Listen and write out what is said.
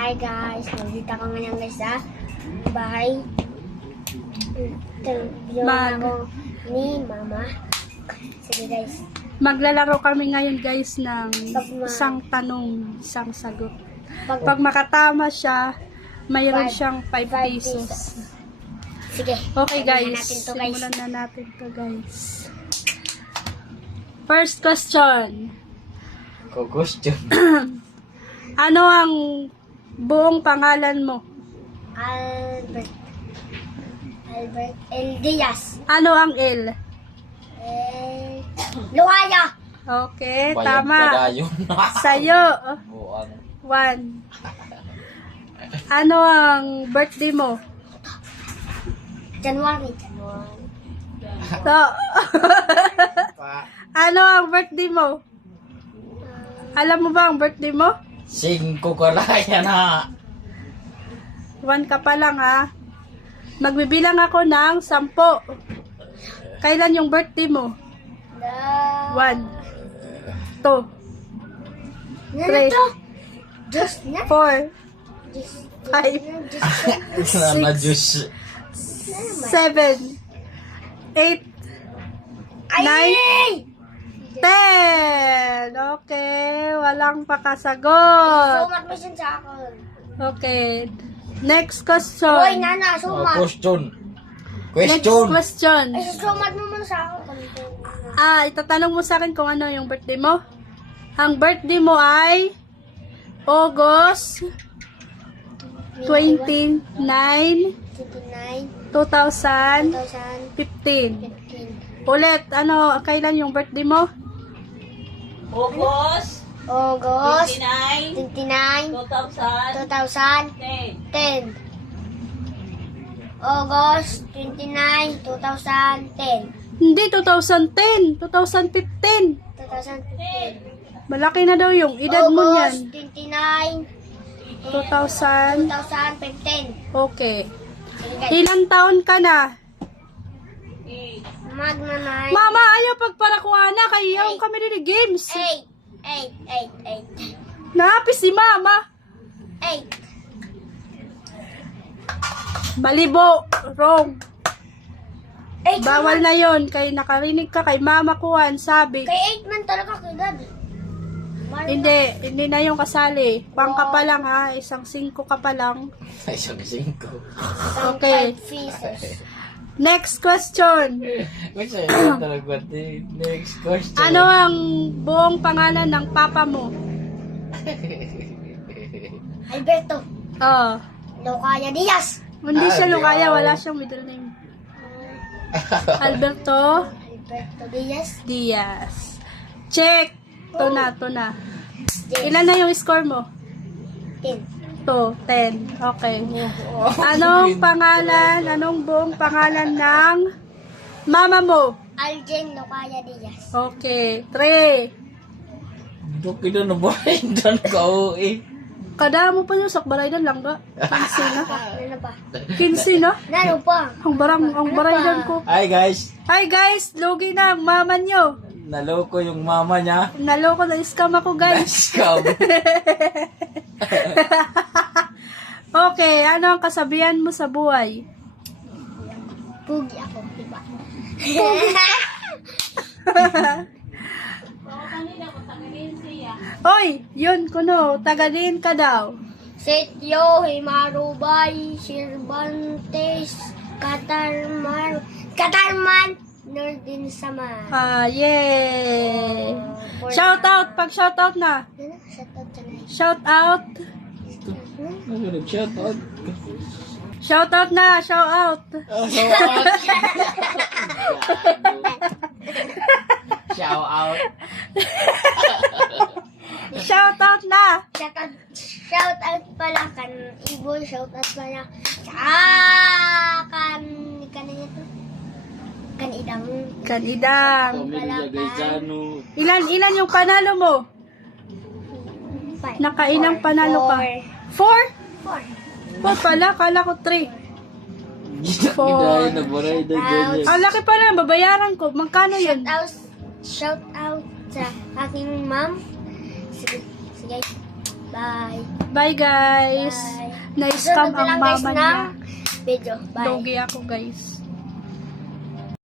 Hi guys, nandito ako ngayon guys sa bahay. Interview ako ni mama. Sige guys. Maglalaro kami ngayon guys ng Pag isang tanong, isang sagot. Pag makatama siya, mayroon siyang 5 pesos. Sige. Okay guys, natin to, guys. simulan na natin to guys. First question. Question. Ano ang buong pangalan mo? Albert L. Diaz. Ano ang L? Luaya. Okay, Bayad tama. ka na yun. Sa'yo. Buwan. 1. Ano ang birthday mo? January. So, ano ang birthday mo? Alam mo ba ang birthday mo? 5 ka lang yan ha. 1 ka pa lang ha. Magbibilang ako ng 10. Kailan yung birthday mo? 1, 2, 3, Just na. 4, Just 5, Na juice. 7, 8, 9, 10. Okay, walang pakasagot. Sumat mo siya sa akin. Okay. Next Hoy, question. nana, sumat. Question. Next Question. question. Ay, sumat mo muna sa akin. Itatanong mo sa akin kung ano yung birthday mo. Ang birthday mo ay August 29, 29, 2015. 2015. Ulit, kailan yung birthday mo? August August 29, 29, 2010. 2010. August 29, 2010. Hindi, 2010. 2015. 2010. Malaki na daw yung edad mo August niyan. 29, 2000. 2015. Okay. Sige guys. Ilang taon ka na? Magnanay. Mama, ayaw pagparakuha na. Kayaw kami din games. 8. Napis si Mama. 8. Malibo. Wrong. 8. Bawal na yon. Kay nakarinig ka kay Mama Kuan, sabi. Kay 8 man talaga kay dad. Hindi na yung kasali. Pang ka pa lang ha. Isang 5 ka pa lang. Isang 5. Okay. 5 pesos. Next question. Kasi yun talaga. Next question. Ano ang buong pangalan ng papa mo? Alberto. Oh. Lucaya Diaz. Hindi siya Diaz. Lucaya. Wala siyang middle name. Alberto Alberto Diaz. Diaz. Check. Ito na. Ilan na yung score mo? 10. 10. Okay. Anong buong pangalan ng mama mo? Aljen Lucaya Diaz. Okay. 3. Doki na nabahin dyan ka o eh. Kada mo pa yung sakbaraydan lang ba? 15 na? Ano ba? 15 na? Nano pa? Ang baraydan ko. Hi guys. Hi guys! Lugi na ang mama nyo. Naloko yung mama niya. Naloko na scam ako guys. Let's go. Okay, ano ang kasabihan mo sa buhay? Pugi ako, diba? Oy, yun kuno, tagalin ka daw. Setyo, Himarubay, Cervantes, Katarman, Nordin Sama. Yay! Shout out, pag shout out na. Ano? Shoutout sa nai. Shout out. Nag-shout out. Shout out na, shout out. Shout out. Shout out na. Shoutout pala kan Ibo, shoutout pala. Tsaka kan to. Kan Idang. Kanidang. Pala kan. Ilan yung panalo mo? Nakailang panalo ka? 4? 4 pala, kala ko 3. Ginahin na baray na ganyan. Ang laki pala, babayaran ko. Magkano yun? Shoutout sa aking mom. Sige. Bye. Bye guys. Bye. Na-scam Sunod na ang lang guys mama ng niya. video. Bye. Dogi ako guys.